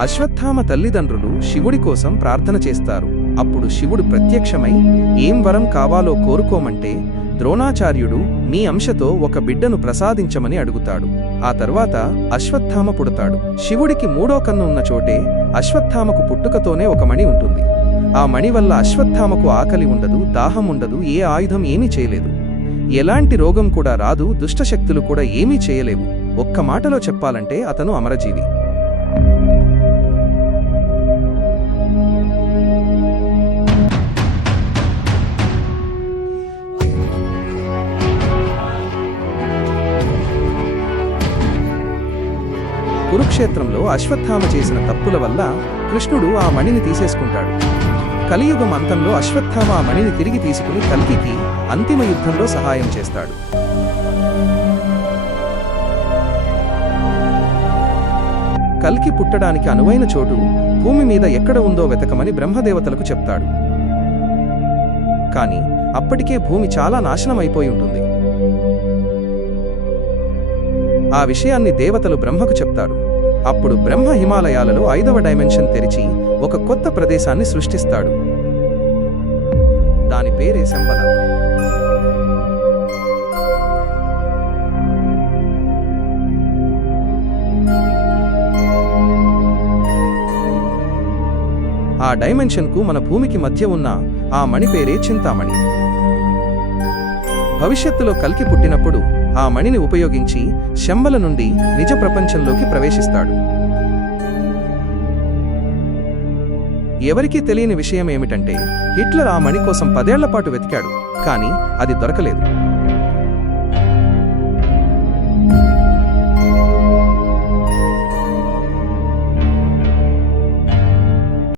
అశ్వత్థామ తల్లిదండ్రులు శివుడి కోసం ప్రార్థన చేస్తారు. అప్పుడు శివుడు ప్రత్యక్షమై ఏం వరం కావాలో కోరుకోమంటే ద్రోణాచార్యుడు మీ అంశతో ఒక బిడ్డను ప్రసాదించమని అడుగుతాడు. ఆ తర్వాత అశ్వత్థామ పుడతాడు. శివుడికి మూడో కన్ను ఉన్న చోటే అశ్వత్థామకు పుట్టుకతోనే ఒక మణి ఉంటుంది. ఆ మణి వల్ల అశ్వత్థామకు ఆకలి ఉండదు దాహం ఉండదు ఏ ఆయుధం ఏమీ చేయలేదు. ఎలాంటి రోగం కూడా రాదు దుష్టశక్తులు కూడా ఏమీ చేయలేవు. ఒక్క మాటలో చెప్పాలంటే అతను అమరజీవి. కురుక్షేత్రంలో అశ్వత్థామ చేసిన తప్పుల వల్ల కృష్ణుడు ఆ మణిని తీసేసుకుంటాడు. కలియుగం అంతంలో అశ్వత్థామ ఆ మణిని తిరిగి తీసుకుని కల్కికి అంతిమ యుద్ధంలో సహాయం చేస్తాడు. కల్కి పుట్టడానికి అనువైన చోటు భూమి మీద ఎక్కడ ఉందో వెతకమని బ్రహ్మదేవతలకు చెప్తాడు. కాని అప్పటికే భూమి చాలా నాశనం అయిపోయి ఉంటుంది. ఆ విషయాన్ని దేవతలు బ్రహ్మకు చెప్తారు. అప్పుడు బ్రహ్మ హిమాలయాలలో ఐదవ డైమెన్షన్ తెరిచి ఒక కొత్త ప్రదేశాన్ని సృష్టిస్తాడు. దాని పేరే శంబల. ఆ డైమెన్షన్కు మన భూమికి మధ్య ఉన్న ఆ మణి పేరే చింతామణి. భవిష్యత్తులో కల్కి పుట్టినప్పుడు ఆ మణిని ఉపయోగించి శంబల నుండి నిజ ప్రపంచంలోకి ప్రవేశిస్తాడు. ఎవరికీ తెలియని విషయం ఏమిటంటే హిట్లర్ ఆ మణి కోసం పదేళ్ళ పాటు వెతికాడు కానీ అది దొరకలేదు.